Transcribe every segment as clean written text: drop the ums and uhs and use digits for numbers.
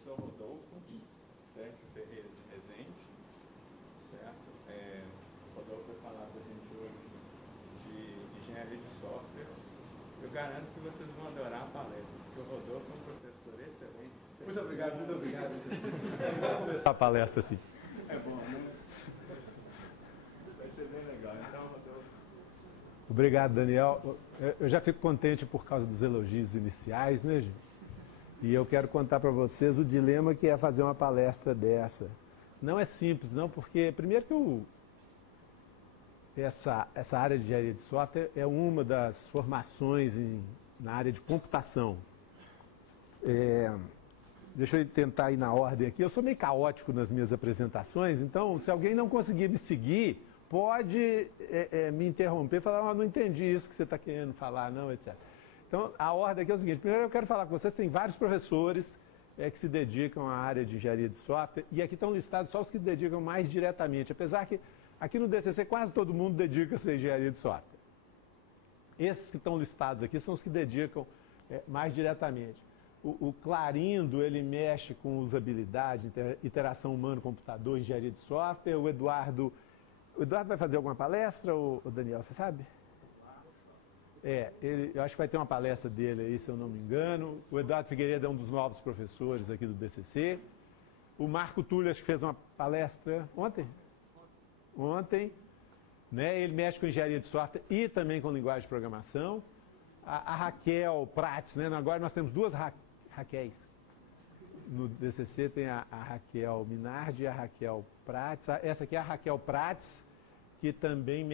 Professor Rodolfo Sérgio Ferreira de Rezende, certo? O Rodolfo vai falar para a gente hoje de engenharia de software. Eu garanto que vocês vão adorar a palestra, porque o Rodolfo é um professor excelente. Muito obrigado, muito obrigado. Vamos começar a palestra assim. É bom, né? Vai ser bem legal. Então, Rodolfo. Obrigado, Daniel. Eu já fico contente por causa dos elogios iniciais, né, gente? E eu quero contar para vocês o dilema que é fazer uma palestra dessa. Não é simples, não, porque, primeiro que essa área de engenharia de software é uma das formações na área de computação. Deixa eu tentar ir na ordem aqui. Eu sou meio caótico nas minhas apresentações, então, se alguém não conseguir me seguir, pode me interromper e falar, não entendi isso que você está querendo falar, não, etc. Então, a ordem aqui é o seguinte, primeiro eu quero falar com vocês, tem vários professores que se dedicam à área de engenharia de software, e aqui estão listados só os que se dedicam mais diretamente, apesar que aqui no DCC quase todo mundo dedica-se à engenharia de software. Esses que estão listados aqui são os que dedicam mais diretamente. O Clarindo, ele mexe com usabilidade, interação humano-computador, engenharia de software. O Eduardo vai fazer alguma palestra, o Daniel, você sabe? Eu acho que vai ter uma palestra dele aí, se eu não me engano. O Eduardo Figueiredo é um dos novos professores aqui do DCC. O Marco Túlio, acho que fez uma palestra ontem, né? Ele mexe com engenharia de software e também com linguagem de programação. A Raquel Prates, né? Agora nós temos duas Raquéis. No DCC tem a Raquel Minardi e a Raquel Prates. Essa aqui é a Raquel Prates, que também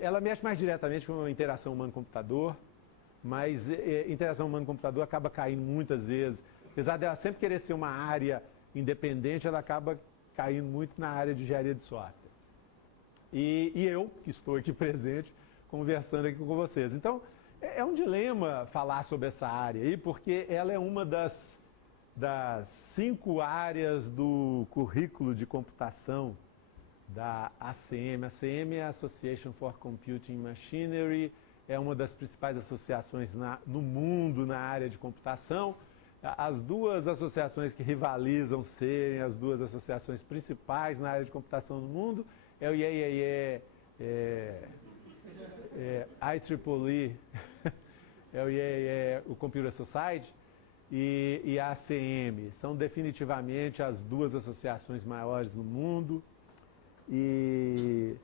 ela mexe mais diretamente com a interação humano-computador, mas interação humano-computador acaba caindo muitas vezes. Apesar dela sempre querer ser uma área independente, ela acaba caindo muito na área de engenharia de software. E eu, que estou aqui presente, conversando aqui com vocês. Então, é um dilema falar sobre essa área aí, porque ela é uma das 5 áreas do currículo de computação da ACM. A ACM é a Association for Computing Machinery, é uma das principais associações no mundo na área de computação. As duas associações que rivalizam serem as duas associações principais na área de computação no mundo é o IEEE, IEEE, é o IEEE, o Computer Society, e a ACM. São definitivamente as duas associações maiores no mundo. E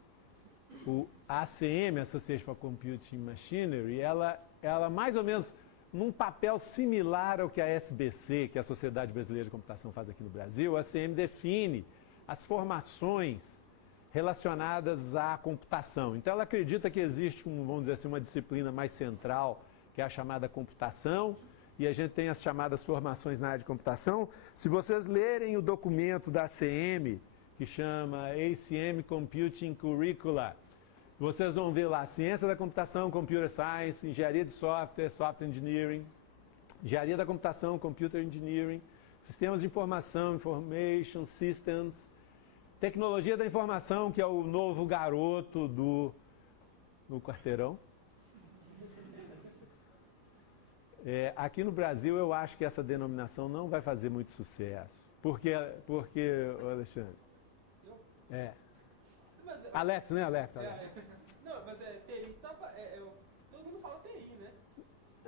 a ACM, Association for Computing Machinery, ela mais ou menos num papel similar ao que a SBC, que é a Sociedade Brasileira de Computação, faz aqui no Brasil. A ACM define as formações relacionadas à computação. Então ela acredita que existe, vamos dizer assim, uma disciplina mais central, que é a chamada computação, e a gente tem as chamadas formações na área de computação. Se vocês lerem o documento da ACM, que chama ACM Computing Curricula, vocês vão ver lá ciência da computação, computer science, engenharia de software, software engineering, engenharia da computação, computer engineering, sistemas de informação, information systems, tecnologia da informação, que é o novo garoto do quarteirão. Aqui no Brasil eu acho que essa denominação não vai fazer muito sucesso. Porque Alexandre? Alex, né, Alex? Não, mas TI, todo mundo fala TI,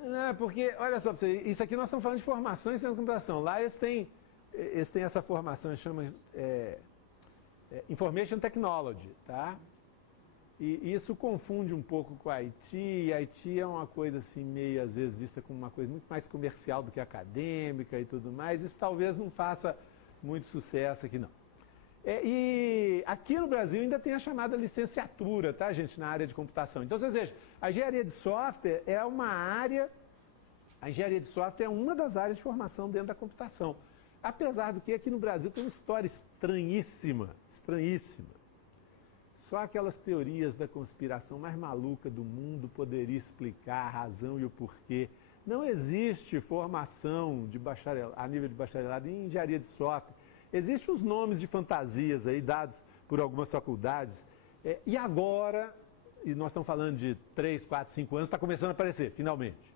né? Porque, olha só, isso aqui nós estamos falando de formação em ciência da computação. Lá eles têm essa formação, chama Information Technology, tá? E isso confunde um pouco com a IT. A IT é uma coisa assim, meio às vezes vista como uma coisa muito mais comercial do que acadêmica e tudo mais. Isso talvez não faça muito sucesso aqui, não. E aqui no Brasil ainda tem a chamada licenciatura, tá, gente, na área de computação. Então, vocês vejam, a engenharia de software é uma área, a engenharia de software é uma das áreas de formação dentro da computação. Apesar do que aqui no Brasil tem uma história estranhíssima, estranhíssima. Só aquelas teorias da conspiração mais maluca do mundo poderia explicar a razão e o porquê. Não existe formação de a nível de bacharelado em engenharia de software. Existem os nomes de fantasias aí dados por algumas faculdades. E agora, e nós estamos falando de 3, 4, 5 anos, está começando a aparecer, finalmente.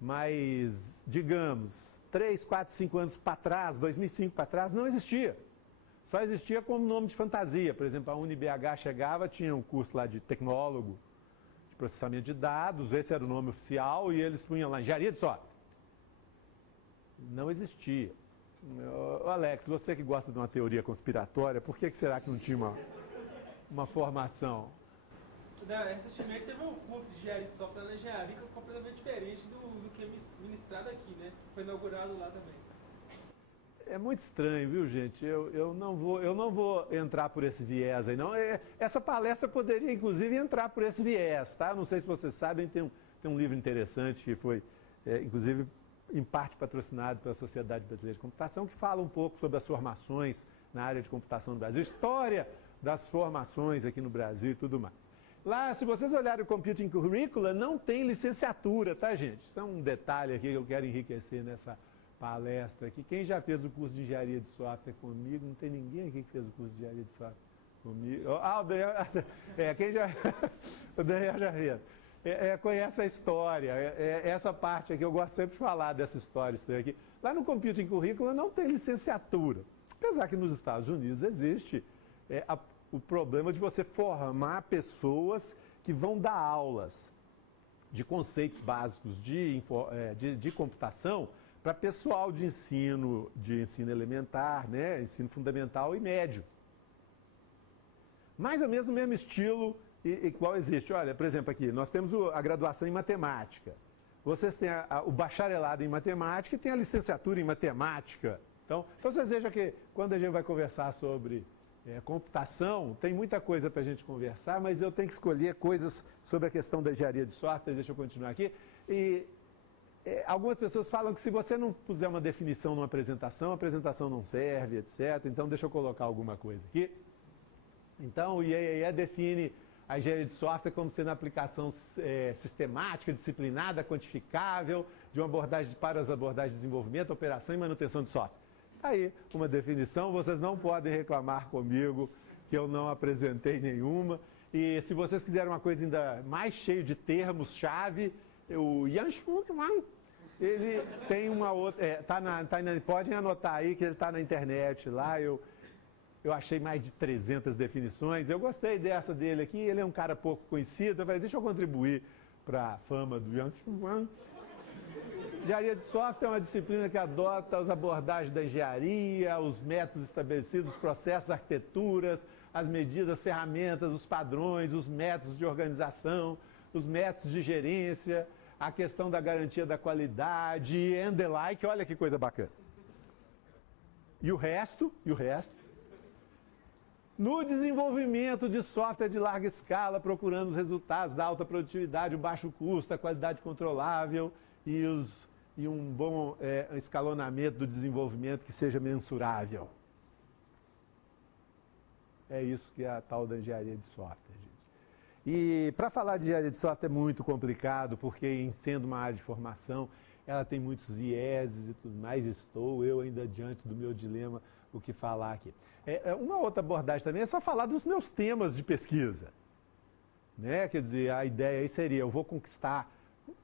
Mas, digamos, 3, 4, 5 anos para trás, 2005 para trás, não existia. Só existia como nome de fantasia. Por exemplo, a UniBH chegava, tinha um curso lá de tecnólogo, de processamento de dados, esse era o nome oficial, e eles punham lá, engenharia de software. Não existia. Alex, você que gosta de uma teoria conspiratória, por que será que não tinha uma formação? Recentemente teve um curso de engenharia de software na engenharia que é completamente diferente do que é ministrado aqui, né? Foi inaugurado lá também. É muito estranho, viu, gente? Eu não vou entrar por esse viés aí, não. Essa palestra poderia, inclusive, entrar por esse viés, tá? Não sei se vocês sabem, tem um livro interessante que foi, inclusive, em parte patrocinado pela Sociedade Brasileira de Computação, que fala um pouco sobre as formações na área de computação no Brasil, história das formações aqui no Brasil e tudo mais. Lá, se vocês olharem o Computing Curricula, não tem licenciatura, tá, gente? Isso é um detalhe aqui que eu quero enriquecer nessa palestra aqui. Quem já fez o curso de engenharia de software comigo? Não tem ninguém aqui que fez o curso de engenharia de software comigo. O Daniel, quem já... o Daniel já fez. Conhece a história, essa parte aqui, eu gosto sempre de falar dessa história aqui. Lá no Computing Curricula não tem licenciatura. Apesar que nos Estados Unidos existe o problema de você formar pessoas que vão dar aulas de conceitos básicos de computação para pessoal de ensino elementar, né, ensino fundamental e médio. Mais ou menos o mesmo estilo igual existe. Olha, por exemplo, aqui, nós temos a graduação em matemática. Vocês têm o bacharelado em matemática e tem a licenciatura em matemática. Então vocês vejam que quando a gente vai conversar sobre computação, tem muita coisa para a gente conversar, mas eu tenho que escolher coisas sobre a questão da engenharia de software. Deixa eu continuar aqui. Algumas pessoas falam que se você não puser uma definição numa apresentação, a apresentação não serve, etc. Então, deixa eu colocar alguma coisa aqui. Então, o IEEE define a engenharia de software como sendo uma aplicação sistemática, disciplinada, quantificável, de uma abordagem para as abordagens de desenvolvimento, operação e manutenção de software. Está aí uma definição, vocês não podem reclamar comigo que eu não apresentei nenhuma. E se vocês quiserem uma coisa ainda mais cheia de termos-chave, o Jan Schuckmann, ele tem uma outra, podem anotar aí que ele está na internet lá, eu achei mais de 300 definições, eu gostei dessa dele aqui, ele é um cara pouco conhecido, eu falei, deixa eu contribuir para a fama do Jan Schuckmann. Engenharia de software é uma disciplina que adota as abordagens da engenharia, os métodos estabelecidos, os processos, arquiteturas, as medidas, ferramentas, os padrões, os métodos de organização, os métodos de gerência, a questão da garantia da qualidade, and the like, olha que coisa bacana. E o resto, no desenvolvimento de software de larga escala, procurando os resultados da alta produtividade, o baixo custo, a qualidade controlável e um bom escalonamento do desenvolvimento que seja mensurável. É isso que é a tal da engenharia de software, gente. E para falar de engenharia de software é muito complicado, porque em sendo uma área de formação, ela tem muitos vieses e tudo mais, estou eu ainda diante do meu dilema, o que falar aqui. Uma outra abordagem também é só falar dos meus temas de pesquisa. Né? Quer dizer, a ideia aí seria, eu vou conquistar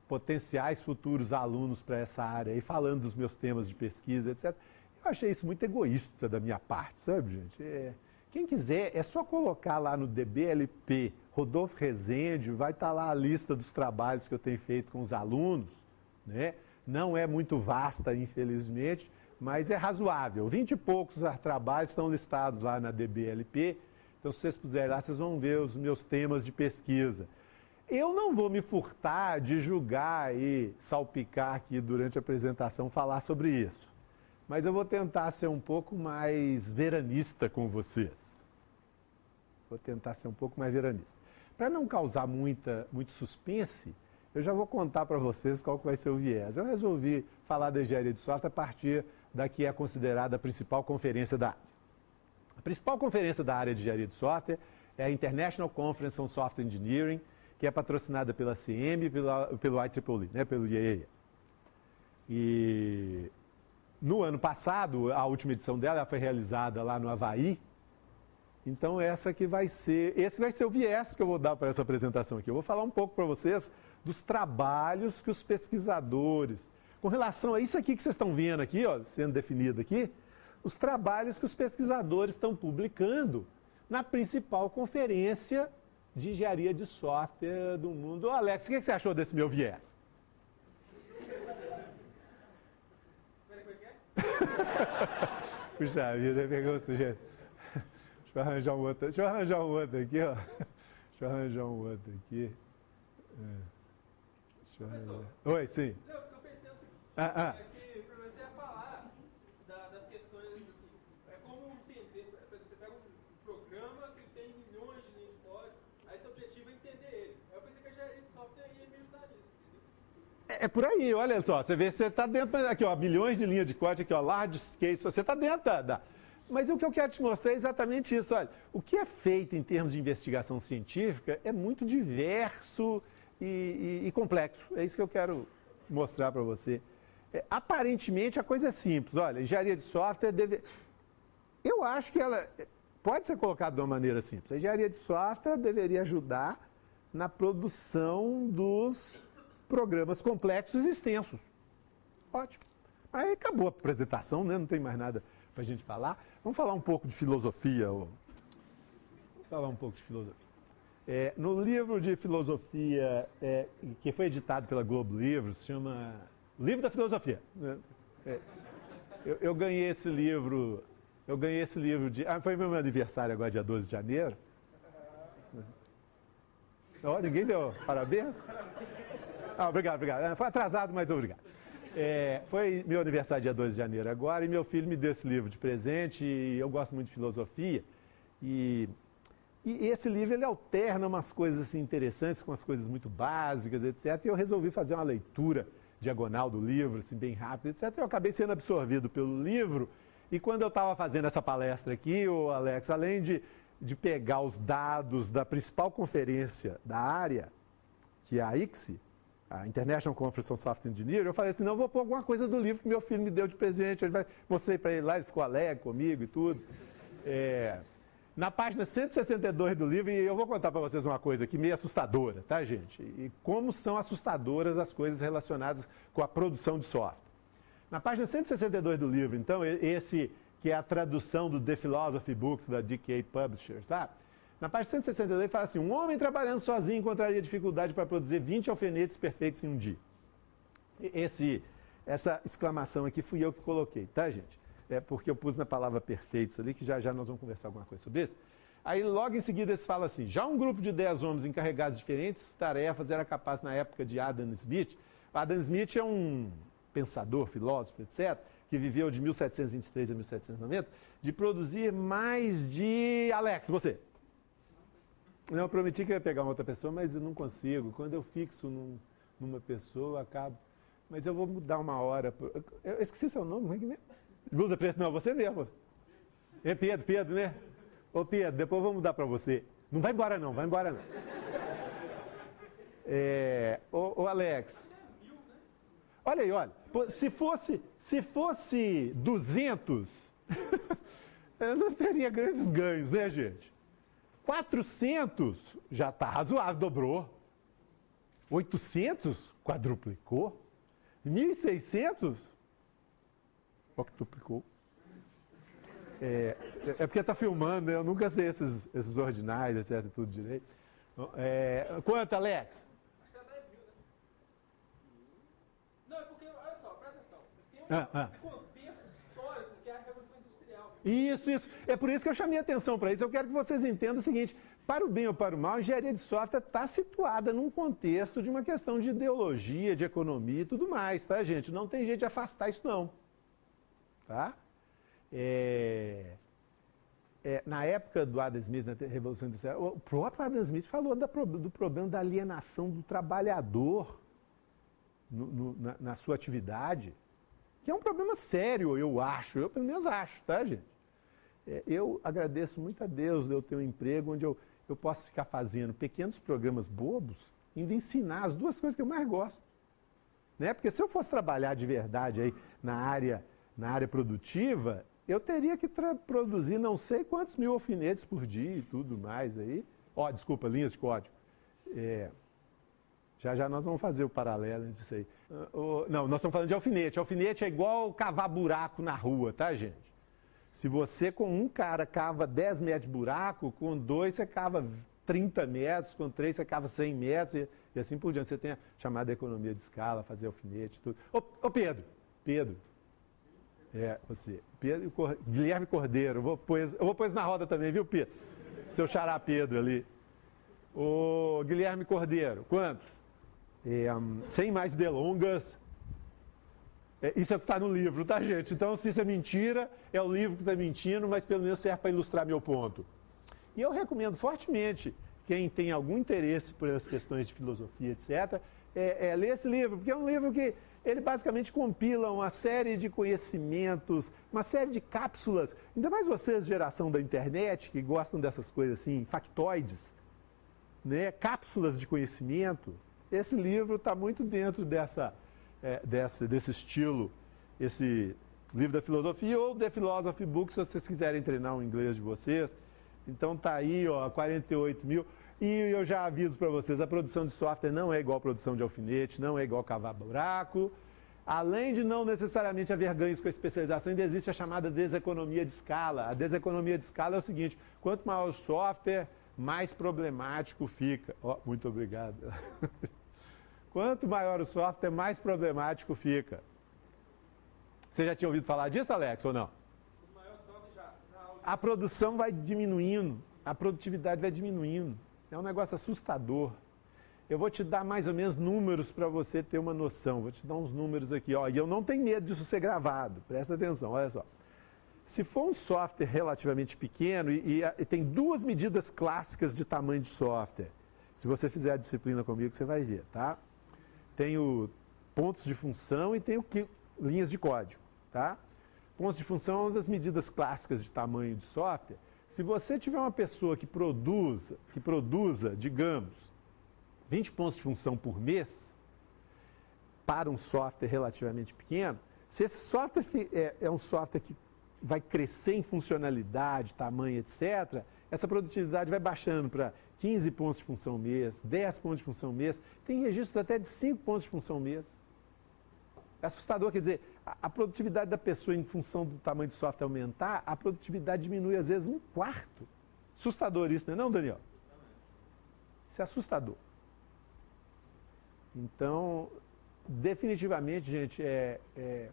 potenciais futuros alunos para essa área, aí falando dos meus temas de pesquisa, etc. Eu achei isso muito egoísta da minha parte, sabe, gente? Quem quiser, é só colocar lá no DBLP, Rodolfo Rezende, vai estar lá a lista dos trabalhos que eu tenho feito com os alunos, né? Não é muito vasta, infelizmente, mas é razoável. 20 e poucos trabalhos estão listados lá na DBLP, então se vocês puserem lá, vocês vão ver os meus temas de pesquisa. Eu não vou me furtar de julgar e salpicar aqui durante a apresentação, falar sobre isso, mas eu vou tentar ser um pouco mais veranista com vocês. Vou tentar ser um pouco mais veranista. Para não causar muito suspense, eu já vou contar para vocês qual que vai ser o viés. Eu resolvi falar da engenharia de software a partir da que é considerada a principal conferência da área. A principal conferência da área de engenharia de software é a International Conference on Software Engineering, que é patrocinada pela CM e pelo IEEE, né, pelo IEEE. E no ano passado, a última edição dela foi realizada lá no Havaí. Então esse vai ser o viés que eu vou dar para essa apresentação aqui. Eu vou falar um pouco para vocês dos trabalhos que os pesquisadores, com relação a isso aqui que vocês estão vendo aqui, ó, sendo definido aqui, os trabalhos que os pesquisadores estão publicando na principal conferência de engenharia de software do mundo. Ô, Alex, o que você achou desse meu viés? Puxa vida, pegou o sujeito. Deixa eu arranjar um outro aqui, ó. Deixa eu arranjar um outro aqui. Professor, oi, sim. Não, porque eu pensei o seguinte, é que para você falar das questões, assim, é como entender, por exemplo, você pega um programa que ele tem milhões de linhas de código, aí seu objetivo é entender ele. Eu pensei que a engenharia de software ia me ajudar nisso, entendeu? É por aí, olha só, você vê, você está dentro, aqui ó, milhões de linhas de código, aqui ó, large scale, você está dentro da... Mas o que eu quero te mostrar é exatamente isso, olha, o que é feito em termos de investigação científica é muito diverso e complexo, é isso que eu quero mostrar para você. Aparentemente a coisa é simples, olha, engenharia de software eu acho que ela pode ser colocada de uma maneira simples, a engenharia de software deveria ajudar na produção dos programas complexos e extensos. Ótimo. Aí acabou a apresentação, né? Não tem mais nada para a gente falar. Vamos falar um pouco de filosofia. Vamos falar um pouco de filosofia. No livro de filosofia que foi editado pela Globo Livros, chama Livro da Filosofia. Eu ganhei esse livro. Foi meu aniversário agora, dia 12 de janeiro. Oh, ninguém deu parabéns? Obrigado. Foi atrasado, mas obrigado. Foi meu aniversário dia 12 de janeiro agora e meu filho me deu esse livro de presente e eu gosto muito de filosofia. E esse livro ele alterna umas coisas assim, interessantes com as coisas muito básicas, etc. E eu resolvi fazer uma leitura diagonal do livro, assim, bem rápida, etc. Eu acabei sendo absorvido pelo livro e quando eu estava fazendo essa palestra aqui, Alex, além de pegar os dados da principal conferência da área, que é a ICSE, a International Conference on Software Engineering, eu falei assim, não, eu vou pôr alguma coisa do livro que meu filho me deu de presente. Mostrei para ele lá, ele ficou alegre comigo e tudo. Na página 162 do livro, e eu vou contar para vocês uma coisa aqui meio assustadora, tá, gente? E como são assustadoras as coisas relacionadas com a produção de software. Na página 162 do livro, então, esse que é a tradução do The Philosophy Books da DK Publishers, tá? Na página 162 ele fala assim, um homem trabalhando sozinho encontraria dificuldade para produzir 20 alfinetes perfeitos em um dia. Essa exclamação aqui fui eu que coloquei, tá, gente? Porque eu pus na palavra perfeitos ali, que já nós vamos conversar alguma coisa sobre isso. Aí logo em seguida eles falam assim, já um grupo de 10 homens encarregados de diferentes tarefas era capaz na época de Adam Smith. Adam Smith é um pensador, filósofo, etc., que viveu de 1723 a 1790, de produzir mais de... Alex, você... Não, eu prometi que eu ia pegar uma outra pessoa, mas eu não consigo. Quando eu fixo numa pessoa, eu acabo. Mas eu vou mudar uma hora. Eu esqueci seu nome, como é que é? Blusa preta, não, você mesmo. É Pedro, né? Ô Pedro, depois eu vou mudar para você. Não vai embora não, Ô Alex. Olha aí, olha. Se fosse 200, eu não teria grandes ganhos, né, gente? 400 já está razoável, dobrou. 800 quadruplicou. 1.600 octuplicou. Porque está filmando, né? Eu nunca sei esses ordinais, etc. Tudo direito. Quanto, Alex? Acho que era 10 mil, né? Não, é porque, olha só, presta atenção. Tem contextos Isso. É por isso que eu chamei a atenção para isso. Eu quero que vocês entendam o seguinte, para o bem ou para o mal, a engenharia de software está situada num contexto de uma questão de ideologia, de economia e tudo mais, tá, gente? Não tem jeito de afastar isso, não. Tá? Na época do Adam Smith, na Revolução Industrial, o próprio Adam Smith falou do problema da alienação do trabalhador na sua atividade, que é um problema sério, eu pelo menos acho, tá, gente? Eu agradeço muito a Deus de eu ter um emprego onde eu posso ficar fazendo pequenos programas bobos, indo ensinar as duas coisas que eu mais gosto. Né? Porque se eu fosse trabalhar de verdade aí na área produtiva, eu teria que produzir não sei quantos mil alfinetes por dia e tudo mais aí. Desculpa, linhas de código. Já nós vamos fazer o paralelo entre isso aí. Não, nós estamos falando de alfinete. Alfinete é igual cavar buraco na rua, tá, gente? Se você com um cara cava 10 metros de buraco, com dois você cava 30 metros, com três você cava 100 metros e assim por diante. Você tem a chamada economia de escala, fazer alfinete, tudo. Ô Pedro. Você. Guilherme Cordeiro. Eu vou pôr isso na roda também, viu, Pedro? Seu xará Pedro ali. Ô Guilherme Cordeiro, quantos? Sem mais delongas. Isso é o que está no livro, tá, gente? Então, se isso é mentira, é o livro que está mentindo, mas pelo menos serve para ilustrar meu ponto. E eu recomendo fortemente, quem tem algum interesse por essas questões de filosofia, etc., ler esse livro, porque é um livro que ele basicamente compila uma série de conhecimentos, uma série de cápsulas, ainda mais vocês, geração da internet, que gostam dessas coisas assim, factoides, né? Cápsulas de conhecimento. Esse livro está muito dentro desse estilo, esse livro da filosofia ou The Philosophy Book, se vocês quiserem treinar o inglês de vocês. Então tá aí, 48 mil. E eu já aviso para vocês, a produção de software não é igual a produção de alfinete, não é igual cavar buraco. Além de não necessariamente haver ganhos com a especialização, ainda existe a chamada deseconomia de escala. A deseconomia de escala é o seguinte, quanto maior o software, mais problemático fica. Muito obrigado. Quanto maior o software, mais problemático fica. Você já tinha ouvido falar disso, Alex, ou não? O maior software já. A produção vai diminuindo, a produtividade vai diminuindo. É um negócio assustador. Eu vou te dar mais ou menos números para você ter uma noção. Vou te dar uns números aqui. E eu não tenho medo disso ser gravado. Presta atenção, olha só. Se for um software relativamente pequeno, e tem duas medidas clássicas de tamanho de software. Se você fizer a disciplina comigo, você vai ver, tá? Tem o pontos de função e tem linhas de código, tá? Pontos de função é uma das medidas clássicas de tamanho de software. Se você tiver uma pessoa que produza, digamos, 20 pontos de função por mês, para um software relativamente pequeno, se esse software é um software que vai crescer em funcionalidade, tamanho, etc., essa produtividade vai baixando para 15 pontos de função mês, 10 pontos de função mês, tem registros até de 5 pontos de função mês. É assustador, quer dizer, a produtividade da pessoa em função do tamanho do software aumentar, a produtividade diminui às vezes 1/4. Assustador isso, não é não, Daniel? Isso é assustador. Então, definitivamente, gente,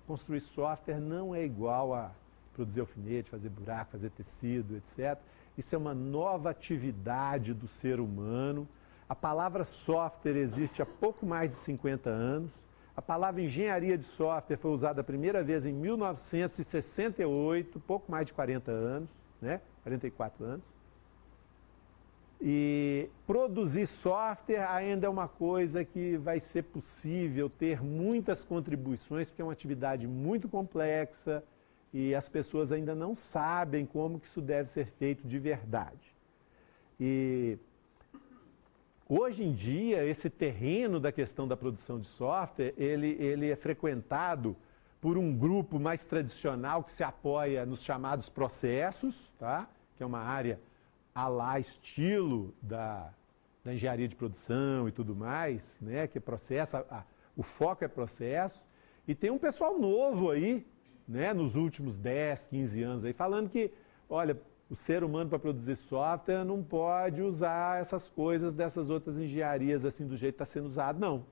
construir software não é igual a produzir alfinete, fazer buraco, fazer tecido, etc. Isso é uma nova atividade do ser humano. A palavra software existe há pouco mais de 50 anos. A palavra engenharia de software foi usada a primeira vez em 1968, pouco mais de 40 anos, né? 44 anos. E produzir software ainda é uma coisa que vai ser possível ter muitas contribuições, porque é uma atividade muito complexa e as pessoas ainda não sabem como que isso deve ser feito de verdade. E hoje em dia, esse terreno da questão da produção de software, ele é frequentado por um grupo mais tradicional que se apoia nos chamados processos, tá? Que é uma área à lá estilo da engenharia de produção e tudo mais, né? Que é processo, o foco é processo. E tem um pessoal novo aí, né? Nos últimos 10, 15 anos aí, falando que, olha, o ser humano para produzir software não pode usar essas coisas dessas outras engenharias assim do jeito que está sendo usado, não.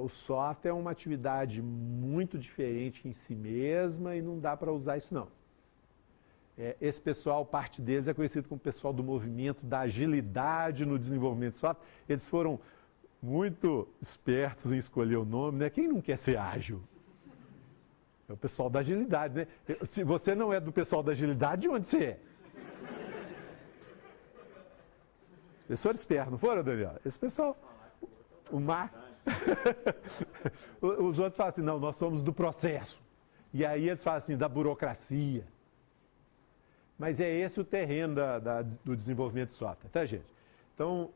o software é uma atividade muito diferente em si mesma e não dá para usar isso não. Esse pessoal, parte deles é conhecido como pessoal do movimento da agilidade no desenvolvimento de software. Eles foram muito espertos em escolher o nome, né? Quem não quer ser ágil? É o pessoal da agilidade, né? Se você não é do pessoal da agilidade, de onde você é? Eles foram espertos, não foram, Daniel? Esse pessoal, o Mar... Os outros falam assim, não, nós somos do processo. E aí eles falam assim, da burocracia. Mas é esse o terreno do desenvolvimento de software, tá, gente? Então,